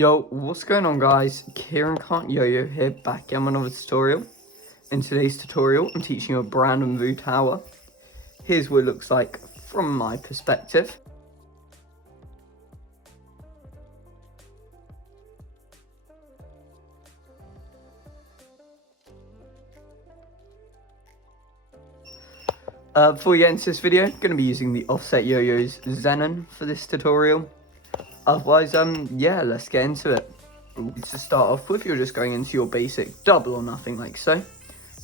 Yo, what's going on guys? Kieran Can't Yo-Yo here, back again with another tutorial. In today's tutorial, I'm teaching you a brand new tower. Here's what it looks like from my perspective. Before we get into this video, I'm going to be using the Offset Yo-Yo's Xenon for this tutorial. Otherwise, yeah, let's get into it. To start off with, you're just going into your basic double or nothing like so.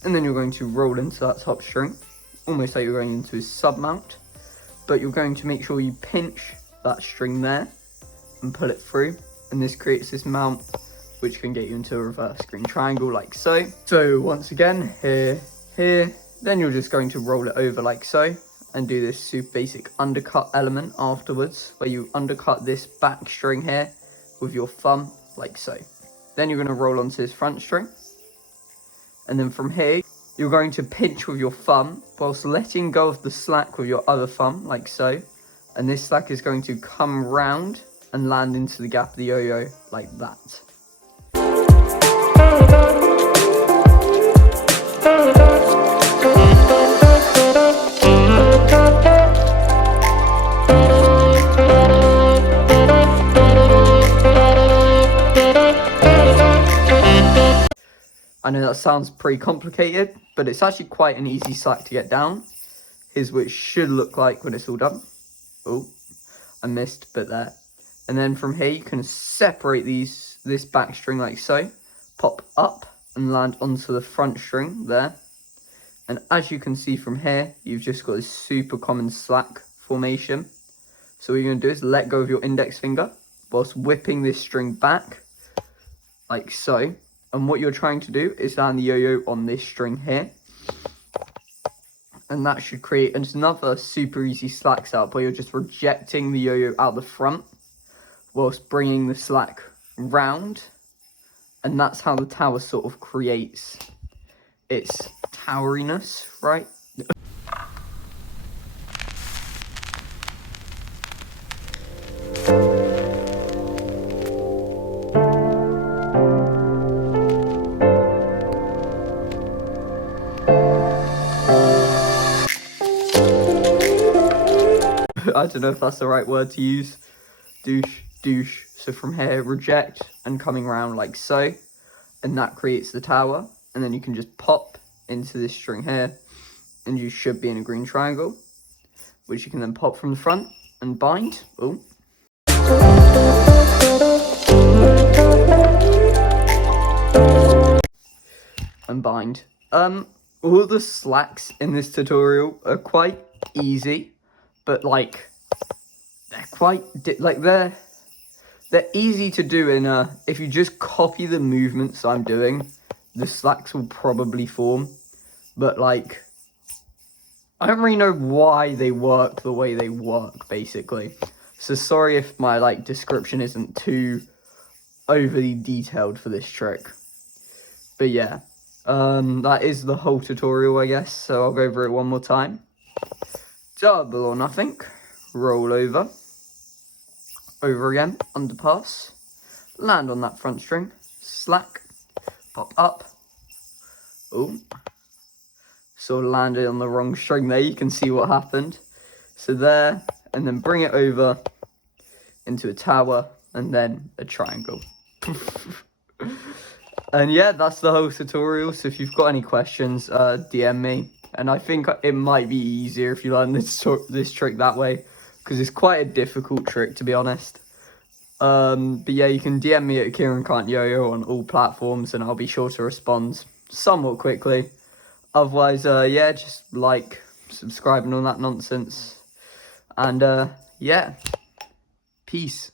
And then you're going to roll into that top string, almost like you're going into a sub-mount. But you're going to make sure you pinch that string there and pull it through. And this creates this mount, which can get you into a reverse green triangle like so. So once again, here, then you're just going to roll it over like so. And do this super basic undercut element afterwards, where you undercut this back string here with your thumb, like so. Then you're going to roll onto this front string. And then from here, you're going to pinch with your thumb, whilst letting go of the slack with your other thumb, like so. And this slack is going to come round and land into the gap of the yo-yo, like that. I know that sounds pretty complicated, but it's actually quite an easy slack to get down. Here's what it should look like when it's all done. Oh, I missed, but there. And then from here, you can separate this back string like so. Pop up and land onto the front string there. And as you can see from here, you've just got this super common slack formation. So what you're going to do is let go of your index finger whilst whipping this string back, like so. And what you're trying to do is land the yo-yo on this string here. And that should create another super easy slack setup where you're just rejecting the yo-yo out the front whilst bringing the slack round. And that's how the tower sort of creates its toweriness, right? I don't know if that's the right word to use. Douche. So from here, reject and coming around like so. And that creates the tower. And then you can just pop into this string here. And you should be in a green triangle, which you can then pop from the front and bind. Oh. And bind. All the slacks in this tutorial are quite easy. But like, they're quite, they're easy to do in if you just copy the movements I'm doing, the slacks will probably form. But like, I don't really know why they work the way they work, basically. So sorry if my like description isn't too overly detailed for this trick. But yeah, that is the whole tutorial, I guess. So I'll go over it one more time. Double or nothing, roll over again, underpass, land on that front string, slack, pop up, oh, sort of landed on the wrong string there, you can see what happened, so there, and then bring it over into a tower, and then a triangle. And yeah, that's the whole tutorial, so if you've got any questions, DM me. And I think it might be easier if you learn this trick that way, because it's quite a difficult trick, to be honest. But yeah, you can DM me at Kieran Can't Yo-Yo on all platforms, and I'll be sure to respond somewhat quickly. Otherwise, yeah, just like, subscribe and all that nonsense. And yeah, peace.